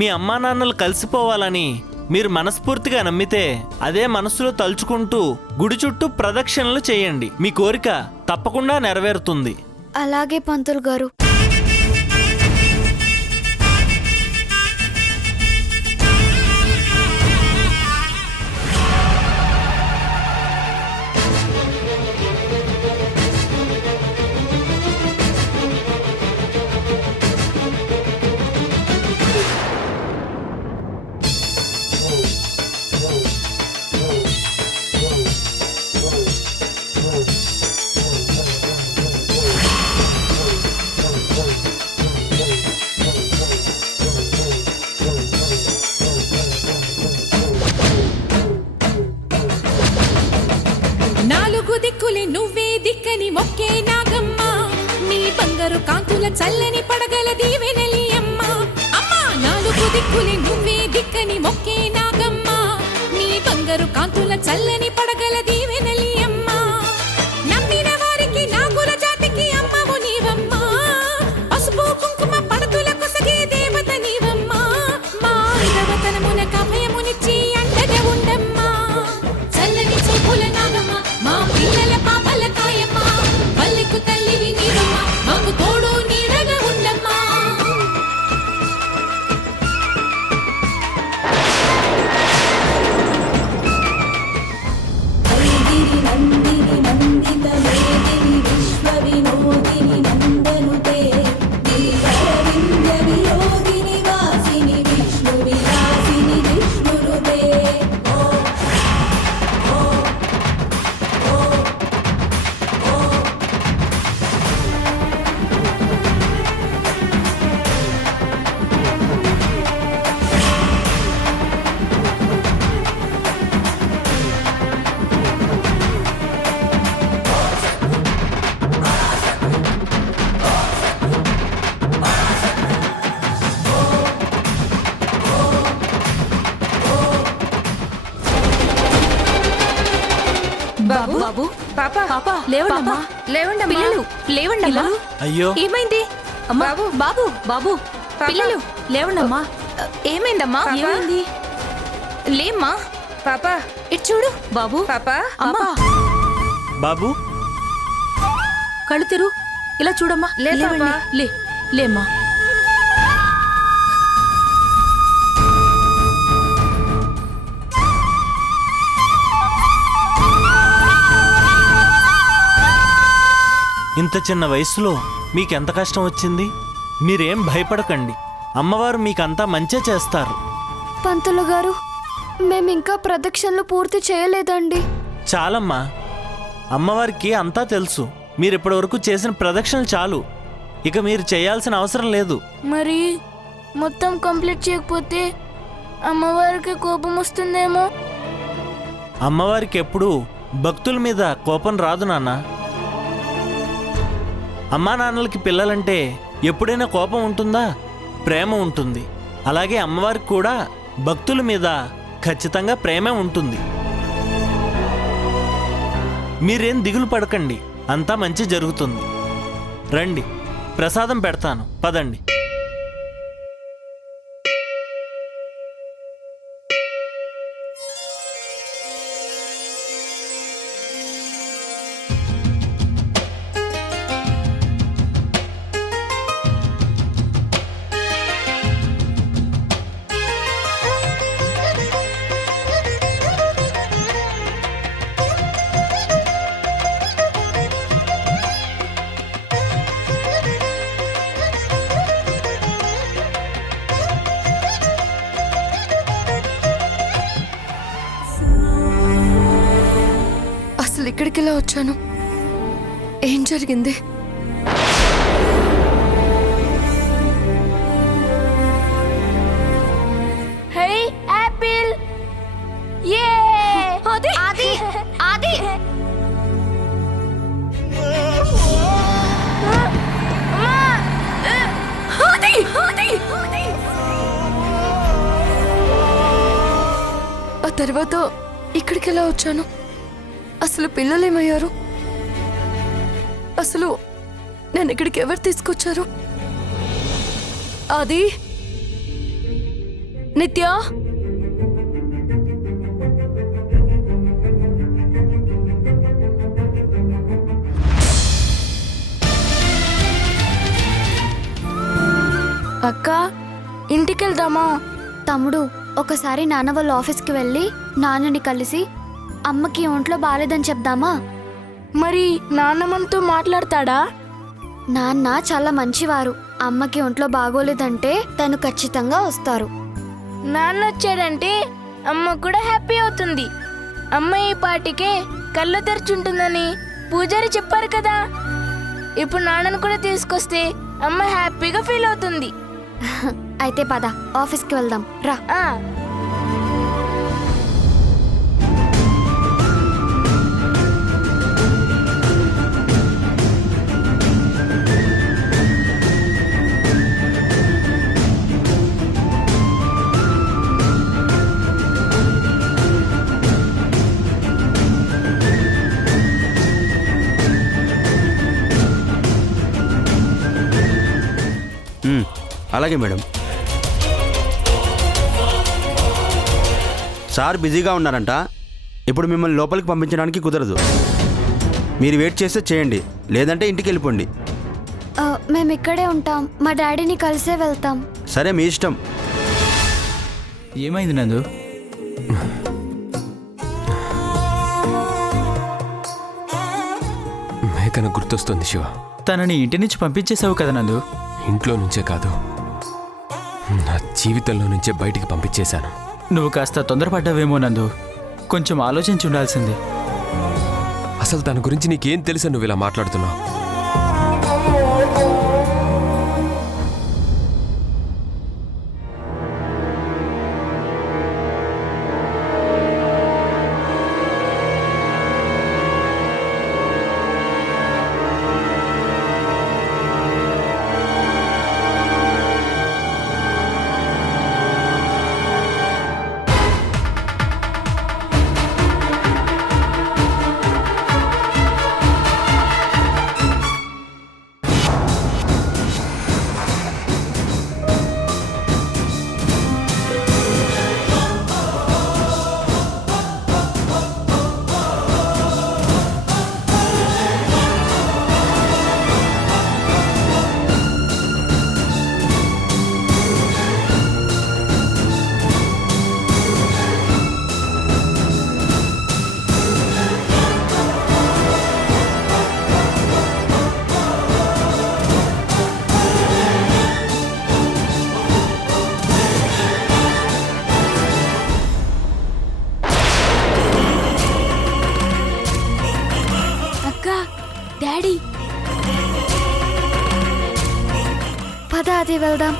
మీ అమ్మా నాన్నలు కలిసిపోవాలని మీరు మనస్ఫూర్తిగా నమ్మితే అదే మనసులో తలుచుకుంటూ గుడి చుట్టూ ప్రదక్షిణలు చేయండి. మీ కోరిక తప్పకుండా నెరవేరుతుంది. అలాగే పంతులు గారు. దిక్కులే నువ్వే దిక్కని మొక్కే నాగమ్మ, నీ బంగారు కాంతుల చల్లని పడగల దీవెనలి అమ్మ. అమ్మా నాలుగు దిక్కులే నువ్వే దిక్కని మొక్కే నాగమ్మ, నీ బంగారు కాంతుల చల్లని పడగల దీవెనలి అమ్మ. నమ్మిన వారికి నాగుల జాతికి అమ్మవు నీవమ్మ, పసుపు కుంకుమ పడతుల కొసగే దేవత నీవమ్మ. మా ఐదవతనమునకు అభయమునిచ్చి అండగా ఉండమ్మా. చల్లని చూపుల నాగమ్మ, మా పిల్లల పాపల కాయమ్మ, పల్లెకు తల్లివి నీవమ్మ, మాకు తోడు నీడగా ఉండమ్మా. నందిని నందిత మేదిని విశ్వ వినోదిని నందనుతే, వింధ్య వియోగిని వాసిని విష్ణు విలాసిని విష్ణురుతే. బాబు బాబు పాపా పాపా లేవండమ్మా, లేవండి పిల్లలు, లేవండమ్మా. అయ్యో ఏమైంది బాబు బాబు బాబు పిల్లలు లేవండమ్మా. ఏమైందమ్మా? ఏమైంది? లేమ్మా పాపా, ఇటు చూడు బాబు. పాపా అమ్మా, బాబు కళ్ళు తెరు, ఇలా చూడమ్మా. లేమ్మా. ఇంత చిన్న వయసులో మీకెంత కష్టం వచ్చింది? మీరేం భయపడకండి, అమ్మవారు మీకంతా మంచే చేస్తారు. పంతులు గారు, మేమింకా ప్రదక్షిణలు పూర్తి చేయలేదండి. చాలమ్మా, అమ్మవారికి అంతా తెలుసు. మీరిప్పటి వరకు చేసిన ప్రదక్షిణలు చాలు, ఇక మీరు చేయాల్సిన అవసరం లేదు. మరి మొత్తం కంప్లీట్ చేయకపోతే అమ్మవారికి కోపం వస్తుందేమో. అమ్మవారికి ఎప్పుడూ భక్తుల మీద కోపం రాదు నాన్న. అమ్మా నాన్నలకి పిల్లలంటే ఎప్పుడైనా కోపం ఉంటుందా? ప్రేమ ఉంటుంది. అలాగే అమ్మవారికి కూడా భక్తుల మీద ఖచ్చితంగా ప్రేమే ఉంటుంది. మీరేం దిగులు పడకండి, అంతా మంచి జరుగుతుంది. రండి, ప్రసాదం పెడతాను, పదండి. ఇక్కడికి ఎలా వచ్చాను? ఏం జరిగింది? హే యాపిల్! యే! ఆది! ఆది! ఆది! ఆది! ఆది! ఆ తర్వాత ఇక్కడికి ఎలా వచ్చాను? అసలు పిల్లలేమయ్యారు? అసలు నన్ను ఇక్కడికి ఎవరు తీసుకొచ్చారు? అది నిత్య, అక్క ఇంటికి వెళ్దామా? తమ్ముడు, ఒకసారి నాన్న వాళ్ళ ఆఫీస్కి వెళ్ళి నాన్నని కలిసి అమ్మకి ఒంట్లో బాలేదని చెప్దామా? మరి నాన్న మనతో మాట్లాడతాడా? నాన్న చాలా మంచివారు. అమ్మకి ఒంట్లో బాగోలేదంటే తను ఖచ్చితంగా వస్తారు. నాన్న వచ్చాడంటే అమ్మ కూడా హ్యాపీ అవుతుంది. అమ్మ ఈ పాటికే కళ్ళు తెరుచుంటుందని పూజారి చెప్పారు కదా. ఇప్పుడు నాన్నను కూడా తీసుకొస్తే అమ్మ హ్యాపీగా ఫీల్ అవుతుంది. అయితే పద, ఆఫీస్కి వెళ్దాం రా. ఆ అలాగే మేడం. సార్ బిజీగా ఉన్నారంట. ఇప్పుడు మిమ్మల్ని లోపలికి పంపించడానికి కుదరదు. మీరు వెయిట్ చేస్తే చేయండి, లేదంటే ఇంటికి వెళ్ళిపోండి. మేము ఇక్కడే ఉంటాం. మా డాడీని కలిసే వెళ్తాం. సరే, మీ ఇష్టం. ఏమైంది నందు? మేఘన గుర్తొస్తుంది శివ. తనని ఇంటి నుంచి పంపించేసావు కదా నందు? ఇంట్లో నుంచే కాదు, నా జీవితంలో నుంచే బయటికి పంపించేశాను. నువ్వు కాస్త తొందరపడ్డావేమో నందు. కొంచెం ఆలోచించి ఉండాల్సింది. అసలు తన గురించి నీకేం తెలుసా నువ్వు ఇలా మాట్లాడుతున్నావు? డాడీ, పద, అది వెళ్దాం.